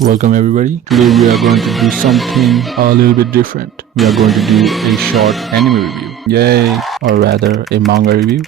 Welcome everybody. Today we are going to do something a little bit different. We are going to do a short anime review. Yay! Or rather, a manga review.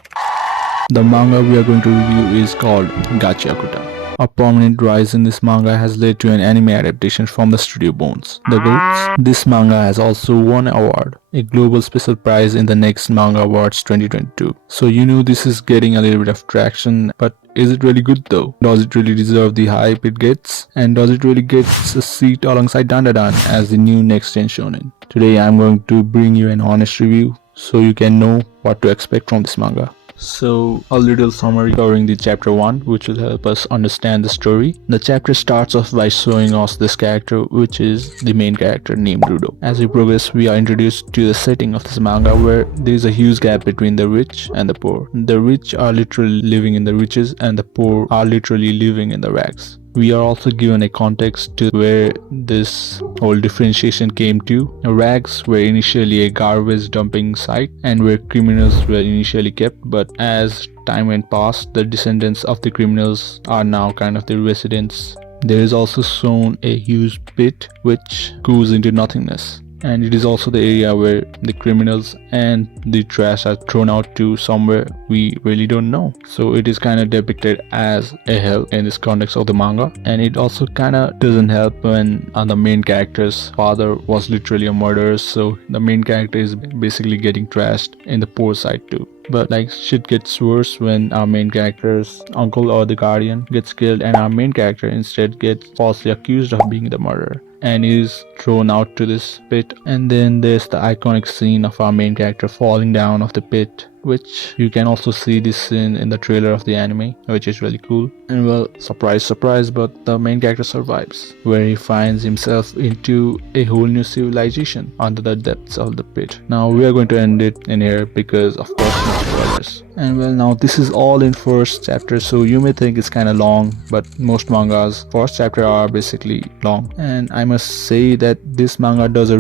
The manga we are going to review is called Gachiakuta. A prominent rise in this manga has led to an anime adaptation from the studio Bones. The Goats. This manga has also won an award, a global special prize in the Next Manga Awards 2022. So you know this is getting a little bit of traction, but is it really good though? Does it really deserve the hype it gets? And does it really get a seat alongside Dandadan as the new next gen shonen? Today I'm going to bring you an honest review so you can know what to expect from this manga. So, a little summary covering the chapter 1, which will help us understand the story. The chapter starts off by showing us this character, which is the main character named Rudo. As we progress, we are introduced to the setting of this manga where there is a huge gap between the rich and the poor. The rich are literally living in the riches and the poor are literally living in the rags. We are also given a context to where this whole differentiation came to. Rags were initially a garbage dumping site and where criminals were initially kept, but as time went past, the descendants of the criminals are now kind of the residents. There is also shown a huge pit which goes into nothingness. And it is also the area where the criminals and the trash are thrown out to somewhere we really don't know. So it is kind of depicted as a hell in this context of the manga, and it also kind of doesn't help when the main character's father was literally a murderer, so the main character is basically getting trashed in the poor side too. But like shit gets worse when our main character's uncle or the guardian gets killed and our main character instead gets falsely accused of being the murderer and is thrown out to this pit. And then there's the iconic scene of our main character falling down of the pit, which you can also see this scene in the trailer of the anime, which is really cool. And well, surprise surprise, but the main character survives, where he finds himself into a whole new civilization under the depths of the pit. Now we are going to end it in here because of course no spoilers. And well, now this is all in first chapter, so you may think it's kind of long, but most mangas first chapter are basically long. And I must say that this manga does a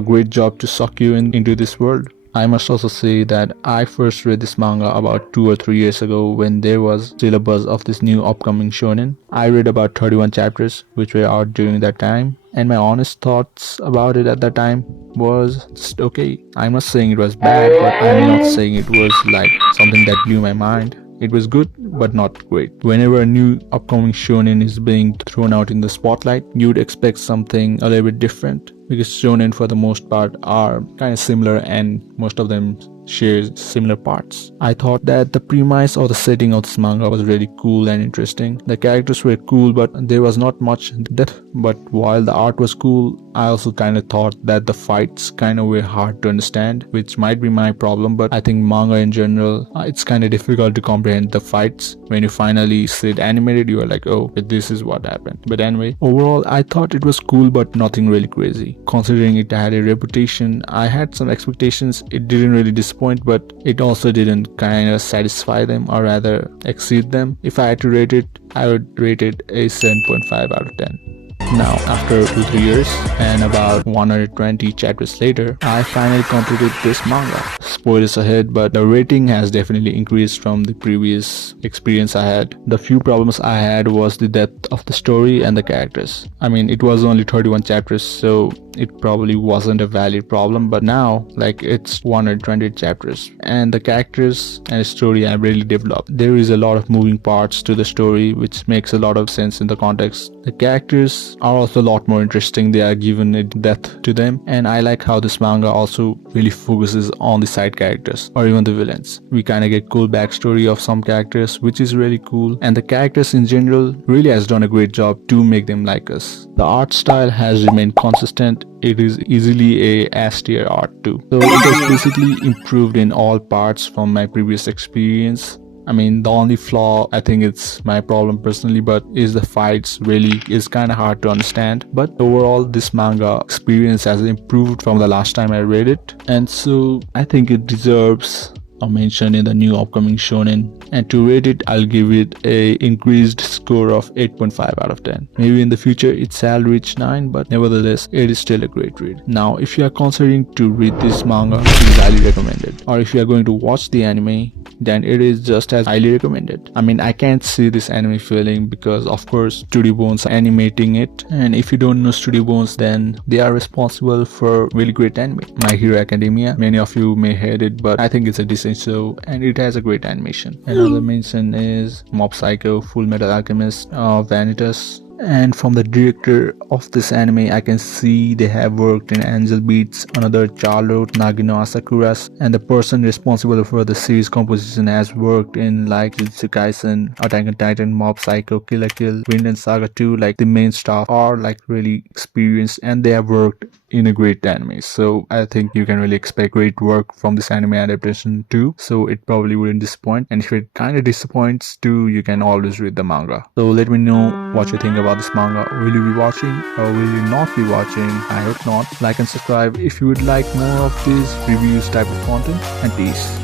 great job to suck you into this world. I must also say that I first read this manga about 2 or 3 years ago when there was still a buzz of this new upcoming shonen. I read about 31 chapters which were out during that time, and my honest thoughts about it at that time was just okay. I'm not saying it was bad, but I'm not saying it was like something that blew my mind. It was good, but not great. Whenever a new upcoming shonen is being thrown out in the spotlight, you'd expect something a little bit different, because shonen for the most part are kind of similar and most of them share similar parts. I thought that the premise or the setting of this manga was really cool and interesting. The characters were cool, but there was not much depth. But while the art was cool, I also kind of thought that the fights kind of were hard to understand, which might be my problem. But I think manga in general, it's kind of difficult to comprehend the fights. When you finally see it animated, you are like, oh, this is what happened. But anyway, overall, I thought it was cool, but nothing really crazy. Considering it had a reputation, I had some expectations. It didn't really disappoint, but it also didn't kind of satisfy them, or rather exceed them. If I had to rate it, I would rate it a 7.5 out of 10. Now, after 2-3 years and about 120 chapters later, I finally completed this manga. Spoilers ahead, but the rating has definitely increased from the previous experience I had. The few problems I had was the depth of the story and the characters. I mean, it was only 31 chapters, so it probably wasn't a valid problem, but now, like, it's 120 chapters and the characters and the story have really developed. There is a lot of moving parts to the story, which makes a lot of sense in the context. The characters are also a lot more interesting. They are given a depth to them, and I like how this manga also really focuses on the side characters or even the villains. We kind of get cool backstory of some characters, which is really cool, and the characters in general really has done a great job to make them like us. The art style has remained consistent. It is easily a S tier art too, so it has basically improved in all parts from my previous experience. I mean, the only flaw, I think it's my problem personally, but is the fights really is kind of hard to understand. But overall, this manga experience has improved from the last time I read it, and so I think it deserves are mentioned in the new upcoming shonen, and to rate it, I'll give it a increased score of 8.5 out of 10. Maybe in the future it shall reach 9, but nevertheless it is still a great read. Now if you are considering to read this manga, it is highly recommended, or if you are going to watch the anime, then it is just as highly recommended. I mean, I can't see this anime failing because of course Studio Bones are animating it, and if you don't know Studio Bones, then they are responsible for really great anime. My Hero Academia, many of you may hate it, but I think it's a decent show and it has a great animation. Another mention is Mob Psycho, Full Metal Alchemist, Vanitas. And from the director of this anime, I can see they have worked in Angel Beats, another Charlotte, Nagino Asakuras, and the person responsible for the series composition has worked in like Jujutsu Kaisen, Attack on Titan, Mob Psycho, Kill la Kill, Vinland Saga 2. Like the main staff are like really experienced and they have worked in a great anime, so I think you can really expect great work from this anime adaptation too, so it probably wouldn't disappoint. And if it kind of disappoints too, you can always read the manga. So let me know what you think about this manga. Will you be watching or will you not be watching? I hope not. Like and subscribe if you would like more of these reviews type of content, and peace.